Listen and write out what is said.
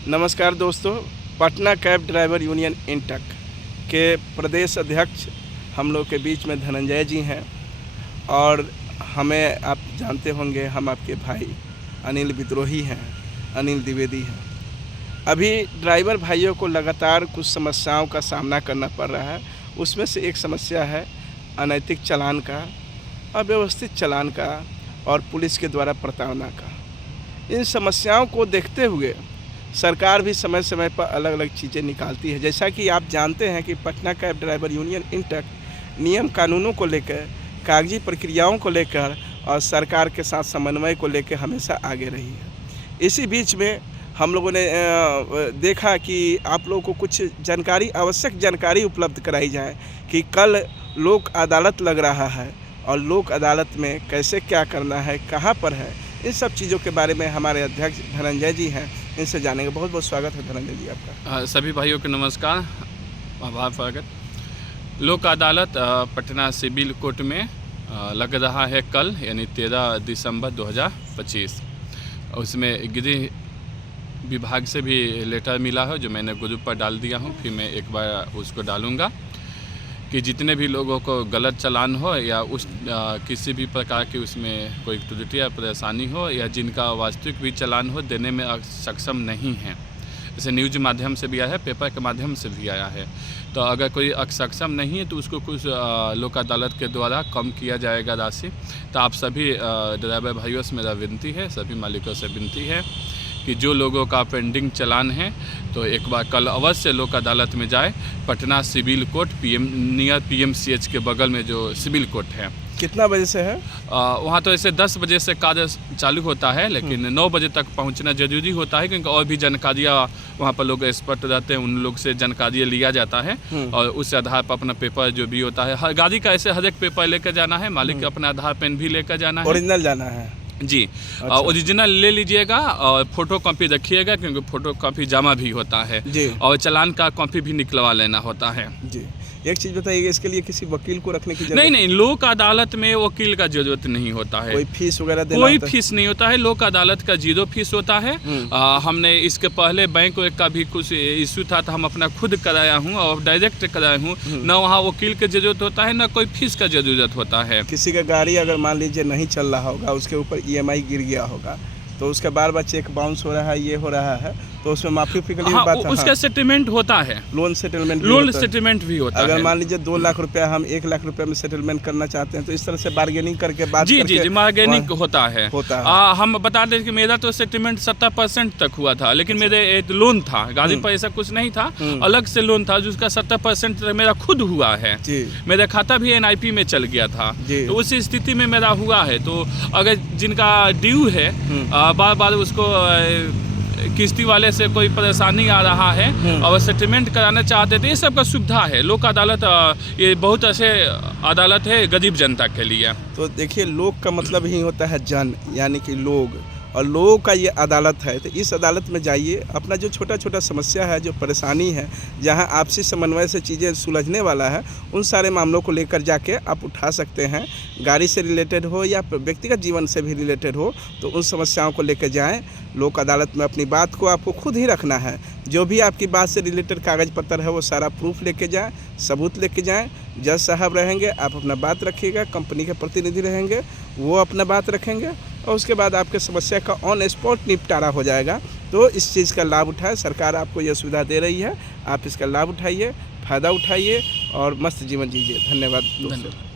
नमस्कार दोस्तों, Patna cab driver union INTUC के प्रदेश अध्यक्ष हम लोग के बीच में धनंजय जी हैं और हमें आप जानते होंगे, हम आपके भाई अनिल विद्रोही हैं, अनिल द्विवेदी हैं। अभी ड्राइवर भाइयों को लगातार कुछ समस्याओं का सामना करना पड़ रहा है। उसमें से एक समस्या है अनैतिक चालान का, अव्यवस्थित चालान का और पुलिस के द्वारा प्रताड़ना का। इन समस्याओं को देखते हुए सरकार भी समय समय पर अलग अलग चीज़ें निकालती है। जैसा कि आप जानते हैं कि Patna cab driver union INTUC नियम कानूनों को लेकर, कागजी प्रक्रियाओं को लेकर और सरकार के साथ समन्वय को लेकर हमेशा आगे रही है। इसी बीच में हम लोगों ने देखा कि आप लोगों को कुछ जानकारी, आवश्यक जानकारी उपलब्ध कराई जाए कि कल लोक अदालत लग रहा है और लोक अदालत में कैसे क्या करना है, कहाँ पर है, इन सब चीज़ों के बारे में हमारे अध्यक्ष धनंजय जी हैं, इनसे जानेंगे। बहुत बहुत स्वागत है धनंजय जी आपका। सभी भाइयों को नमस्कार, आभार स्वागत। लोक अदालत पटना सिविल कोर्ट में लग रहा है कल, यानी 13 दिसंबर 2025। उसमें गृह विभाग से भी लेटर मिला है, जो मैंने ग्रुप पर डाल दिया हूँ। फिर मैं एक बार उसको डालूँगा कि जितने भी लोगों को गलत चालान हो या किसी भी प्रकार की उसमें कोई त्रुटि या परेशानी हो, या जिनका वास्तविक भी चालान हो देने में सक्षम नहीं है, जैसे न्यूज माध्यम से भी आया है, पेपर के माध्यम से भी आया है, तो अगर कोई सक्षम नहीं है तो उसको कुछ लोक अदालत के द्वारा कम किया जाएगा राशि। तो आप सभी ड्राइवर भाइयों से मेरा विनती है, सभी मालिकों से विनती है कि जो लोगों का पेंडिंग चालान है तो एक बार कल अवश्य लोक अदालत में जाए। Patna civil court near PMCH के बगल में जो सिविल कोर्ट है। कितना बजे से है? वहाँ तो ऐसे 10 बजे से कार्य चालू होता है, लेकिन 9 बजे तक पहुँचना जरूरी होता है, क्योंकि और भी जानकारियाँ वहाँ पर लोग एक्सपर्ट रहते हैं, उन लोग से जानकारियाँ लिया जाता है और उस आधार पर अपना पेपर जो भी होता है, हर गाड़ी का ऐसे हर एक पेपर लेकर जाना है, मालिक का अपना आधार पेन भी लेकर जाना है, ओरिजिनल जाना है जी। अच्छा। ओरिजिनल ले लीजिएगा और फोटो कॉपी रखिएगा, क्योंकि फोटो कॉपी जमा भी होता है जी। और चालान का कॉपी भी निकलवा लेना होता है जी। एक चीज़ बताइए, इसके लिए किसी वकील को रखने की जरूरत नहीं, लोक अदालत में वकील का जरूरत नहीं होता है। कोई फीस वगैरह देना कोई फीस नहीं होता है। लोक अदालत का 0 फीस होता है। हमने इसके पहले बैंक का भी कुछ इशू था तो हम अपना खुद कराया हूँ और डायरेक्ट कराया हूँ। न वहाँ वकील की जरूरत होता है, न कोई फीस का जरूरत होता है। किसी का गाड़ी अगर मान लीजिए नहीं चल रहा होगा, उसके ऊपर EMI गिर गया होगा, तो उसका बार बार चेक बाउंस हो रहा है, ये हो रहा है, तो उसमें माफी के लिए बात है। उसका सेटलमेंट होता है, लोन सेटलमेंट भी होता है। अगर मान लीजिए 2 लाख रुपया हम 1 लाख रुपया में सेटलमेंट करना चाहते हैं, तो इस तरह से बार्गेनिंग करके बात जी बार्गेनिंग होता है। हम बता दें कि मेरा तो सेटलमेंट 70% तक हुआ था, लेकिन मेरे एक लोन था, गाड़ी पर ऐसा कुछ नहीं था, अलग से लोन था जिसका 70% मेरा खुद हुआ है। मेरा खाता भी NIP में चल गया था, तो उस स्थिति में मेरा हुआ है। तो अगर जिनका ड्यू है, बार बार उसको किस्ती वाले से कोई परेशानी आ रहा है और सेटलमेंट कराना चाहते थे, ये सब का सुविधा है। लोक अदालत ये बहुत ऐसे अदालत है गरीब जनता के लिए। तो देखिए, लोक का मतलब ही होता है जन, यानी कि लोग, और लोगों का ये अदालत है। तो इस अदालत में जाइए, अपना जो छोटा छोटा समस्या है, जो परेशानी है, जहां आपसी समन्वय से चीज़ें सुलझने वाला है, उन सारे मामलों को लेकर जाके आप उठा सकते हैं। गाड़ी से रिलेटेड हो या व्यक्तिगत जीवन से भी रिलेटेड हो, तो उन समस्याओं को लेकर जाएं। लोक अदालत में अपनी बात को आपको खुद ही रखना है। जो भी आपकी बात से रिलेटेड कागज़ पत्र है, वो सारा प्रूफ लेके जाएँ, सबूत लेके जाएँ। जज साहब रहेंगे, आप अपना बात रखिएगा, कंपनी के प्रतिनिधि रहेंगे, वो अपना बात रखेंगे, और उसके बाद आपके समस्या का ऑन स्पॉट निपटारा हो जाएगा। तो इस चीज़ का लाभ उठाएं। सरकार आपको यह सुविधा दे रही है, आप इसका लाभ उठाइए, फ़ायदा उठाइए और मस्त जीवन जीजिए। धन्यवाद दोस्तों।